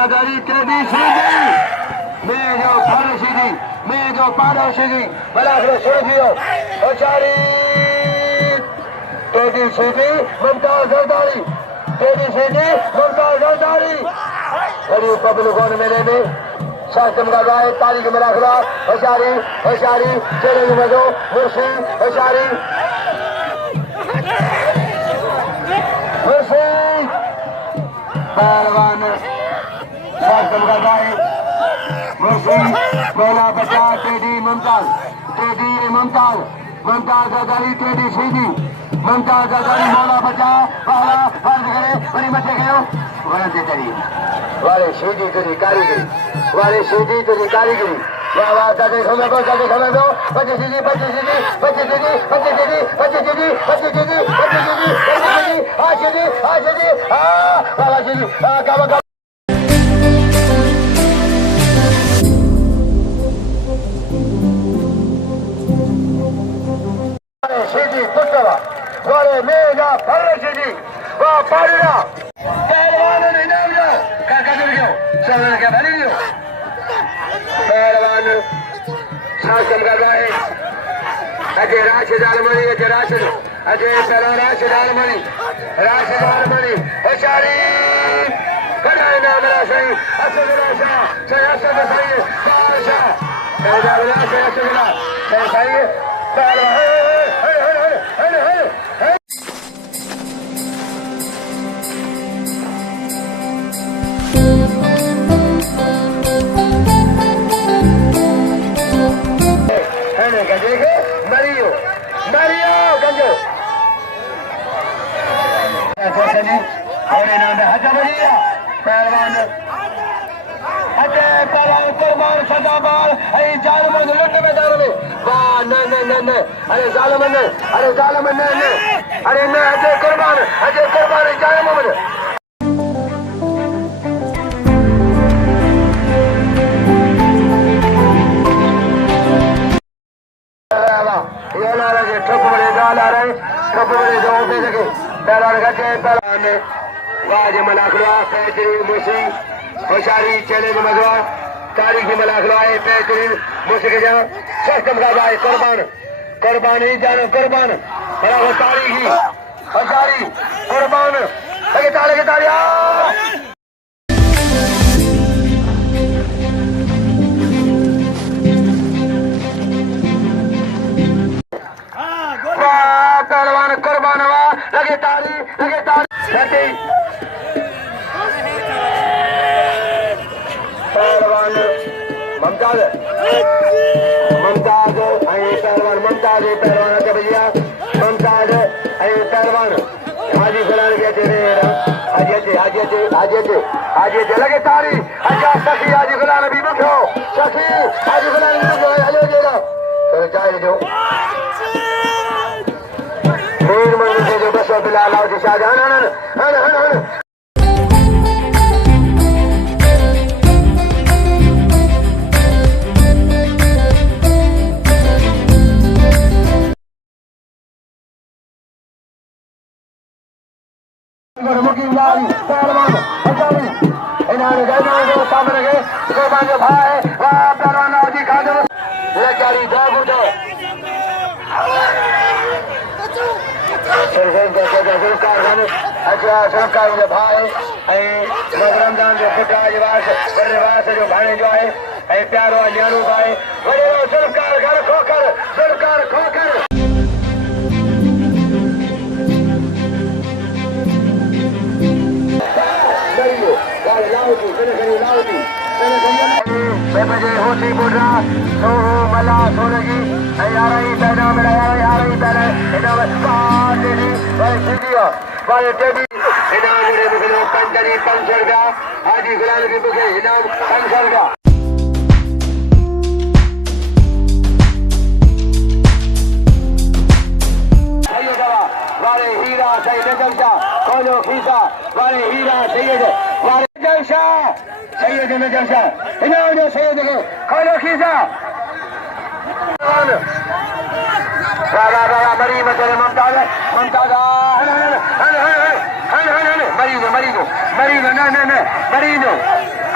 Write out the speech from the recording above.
दादारी teddy शीदी मैं जो फल शीदी मैं जो पारो शीदी मलाखरो सुरखियो होशियारी टेडी शीदी मुमताज जरदारी टेडी शीदी मुमताज जरदारी बड़ी पब्लिकों मेले में शास्त्रम का गाय तारीख मलाखरा होशियारी होशियारी चेहरे में मजो मुर्शी होशियारी मुर्शी पहलवान शास्त्रम का गाय मुर्शी पहला बच्चा टेडी मुमताज टेडी मुमताज मुमताज जरदारी टेडी शीदी मुमताज जरदारी मौला बच्चा पहला फर्ज करे बड़ी बच्चे गयो वरते तरी वाले शीदी तुझी कारीगरी वाले शीदी तुझी कारीगरी वाह वाह दादे खमे दो बच्चे शीदी बच्चे शीदी बच्चे शीदी बच्चे शीदी बच्चे शीदी बच्चे शीदी बच्चे शीदी आ शीदी आ वाह शीदी का शीदी पुत्रवा वाले मेगा फल शीदी वाह पारिया पहलवान ने नाम लो काका दूर गयो चल के भली गयो पहलवान शासन का गाय अजय राशिद आलमनी अजय राशिद अजय पहलवान राशिद आलमनी होशियारी कदाई नाम राशि असद राशा सही असद सही बादशाह कदाई राशि असद सही पहलवान पहलवान अजय पहलवान कुर्बान सदाबार अरे जालमन लुट मैदान में वाह न अरे जालमन अरे न अजय कुर्बान जालमन ये ना रहे ठोक बड़े गाल आ रहे ठोक बड़े जो पे सके पहलवान गजे पहलवान वाज मलाखरा बेहतरीन मुसी होशियारी चैलेंज मजवा तारीखी मलाखरा बेहतरीन मुसी के जा सख्तम का जाए कुर्बान ही जानो कुर्बान बड़ा वो तारीखी होशियारी कुर्बान लगे तालिया पहलवान कुर्बान हुआ लगे ताली पहलवान ममताज पहलवान के भैया ममताज पहलवान हाजी फुलान के हाजी लगे तारी अच्छा सखी हाजी फुलान भी मुख्यो सखी हाजी फुलान भी मुख्यो हलो जेगा तो चाहे जो मीर मंदिर से जो बसो बिलाल आओ शाहजहां पहलवान इन्होंने सामने गए कुर्बान जो भाई वाह पहलवान जी खा दो लचारी दौड़ अच्छा सरकार जो भाई रमजान जो पुटा जो भाणे जो है प्यारो न्याणो भाई वॾे सरकार घर खोकर सरकार खोकर होती बुढ़ा सोहो मला सोनगी यारई पैदा मेरा यारई पैदा वाले टेडी इनाम मेरे मुखलो पंचरी पंचर का हाजी गुलाम की मुखे इनाम पंचर का वाले हीरा सैयद जलशा खोलो खीसा वाले हीरा सैयद वाले जलशा सैयद में जलशा इनाम जो सैयद को खोलो खीसा रारा रारा मरी मतलब ममताज मरीजो मरीजो मरीजो न मरीजो